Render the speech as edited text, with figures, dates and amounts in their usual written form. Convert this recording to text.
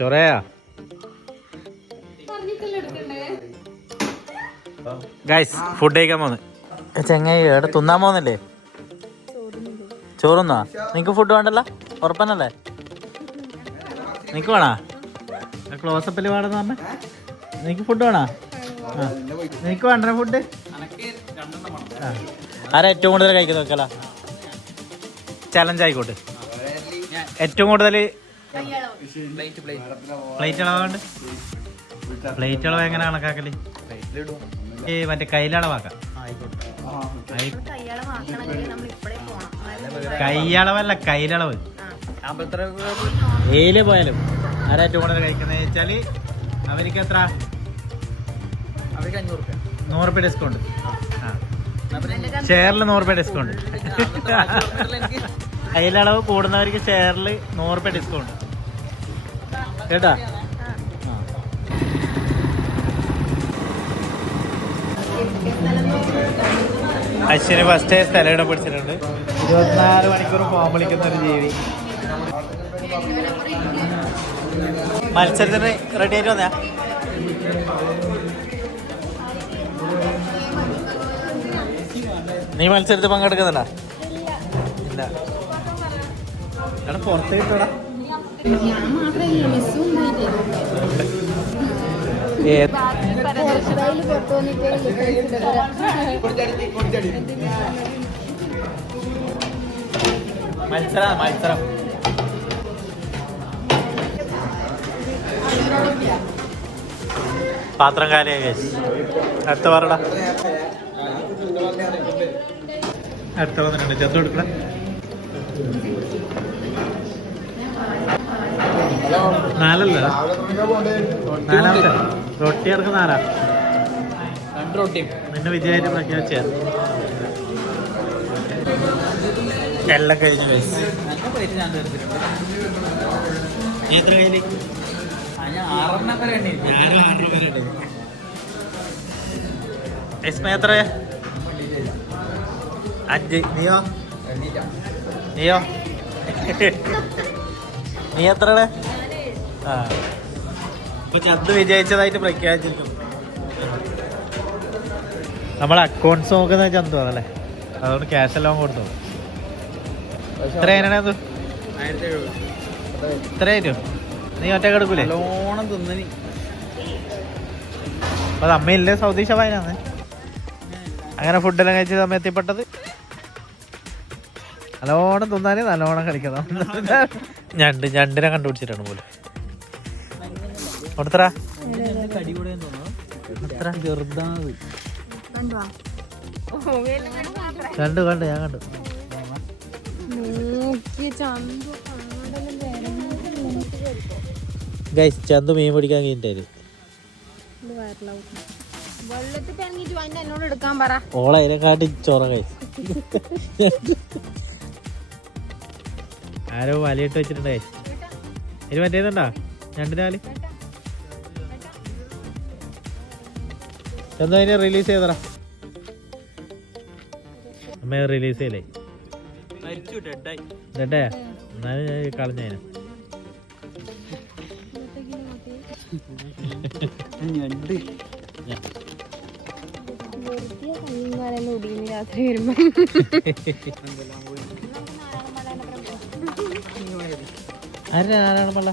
ചൊറയാ guys food കഴിക്കാൻ പോന്ന്. ചെങ്ങായി എവിടെ തിന്നാൻ പോന്നല്ലേ? ചോറുന്നാ? നിങ്ങക്ക് ഫുഡ് വേണ്ടല്ലോ? ഉറപ്പന്നല്ലേ? നിനക്ക് വേണോ? ക്ലോസപ്പിൽ വേണമെന്ന് പറഞ്ഞ നിനക്ക് ഫുഡ് വേണോ? നിനക്ക് വേണ്ട ഫുഡ്? ആരാ ഏറ്റവും കൂടുതൽ കഴിക്കുന്ന വെക്കല? ചലഞ്ച് ആയിക്കോട്ടെ. ഏറ്റവും കൂടുതൽ പ്ലേറ്റ് അളവുണ്ട്. പ്ലേറ്റ് അളവ് എങ്ങനെ കണക്കാക്കല്? ഈ മറ്റേ കയ്യിലളവാക്കാം. കയ്യളവല്ല, കയ്യിലളവ്. ഏല് പോയാലും ആരാ ഏറ്റവും കൂടുതൽ കഴിക്കുന്നത് വെച്ചാല് അവർക്ക് എത്ര? 100 ഡിസ്കൗണ്ട്. ഷെയറിൽ 100 ഡിസ്കൗണ്ട്. കയ്യിലളവ് കൂടുന്നവർക്ക് ഷെയറിൽ 100 ഡിസ്കൗണ്ട് കേട്ടാ. അശ്വിന് ഫസ്റ്റ് സ്ഥലം ഇവിടെ പിടിച്ചിട്ടുണ്ട്. 24 മണിക്കൂർ ഫോം വിളിക്കുന്ന ഒരു ജീവി. മത്സരത്തിന് റെഡി ആയിട്ട് വന്നാ? നീ മത്സരത്തിൽ പങ്കെടുക്കുന്നുണ്ടാ? ഇല്ല. എടാ പുറത്ത് കിട്ടൂടാ. മത്സരം പാത്രം കാലിയായി. അടുത്ത പറടാ. അടുത്ത വന്നിട്ടുണ്ട്. ചെറുത് കൊടുക്കണ. നാലല്ല, നാലാമത്തെ റൊട്ടി അടക്കം 4. 2 റൊട്ടിയും നിന്നെ വിജയമായിട്ട് പ്രഖ്യാപിച്ച എല്ലാം കഴിഞ്ഞു. നീ എത്ര കയ്യില്? എത്ര? 5. നീയോ? നീ എത്രയുടെ? അപ്പൊ ചന്ത് വിജയിച്ചതായിട്ട് പ്രഖ്യാപിച്ചിരിക്കും. നമ്മളെ അക്കൗണ്ട്സ് നോക്കുന്ന ചന്തു ആണല്ലേ, അതുകൊണ്ട് ക്യാഷ് എല്ലാം കൊടുത്തു. എത്ര അതിനത്? 1070. എത്രയായിട്ടും നീ ഒറ്റ എടുക്കൂലേ? ലോണം തിന്നനി. അപ്പൊ അമ്മയില്ലേ സൗദി ഷവാനാണ് അങ്ങനെ ഫുഡെല്ലാം കഴിച്ച സമയം എത്തിപ്പെട്ടത്. നല്ലോണം തിന്നാന് നല്ലോണം കളിക്കണം. ഞണ്ടിനെ കണ്ടുപിടിച്ചിട്ടാണ് പോലെ. കൊടുത്തറ കണ്ടു ഞാൻ കണ്ടു. ഗൈസ് ചന്തു മീൻ പിടിക്കാൻ കഴിഞ്ഞിട്ടായിരുന്നു. ഓള അതിനെക്കാട്ടി ചോറ ഗൈസ്. ആരോ വലയിട്ട് വെച്ചിട്ടുണ്ട് ഗൈസ്. ഇത് മറ്റേതുണ്ടാ ഞണ്ടിനാല് എന്താ അതിനെ റിലീസ് ചെയ്തറ? അമ്മ റിലീസ് ചെയ്യലേ? ഡെഡേ എന്നാലും കളഞ്ഞതിന്. ആരാണ് പള്ള?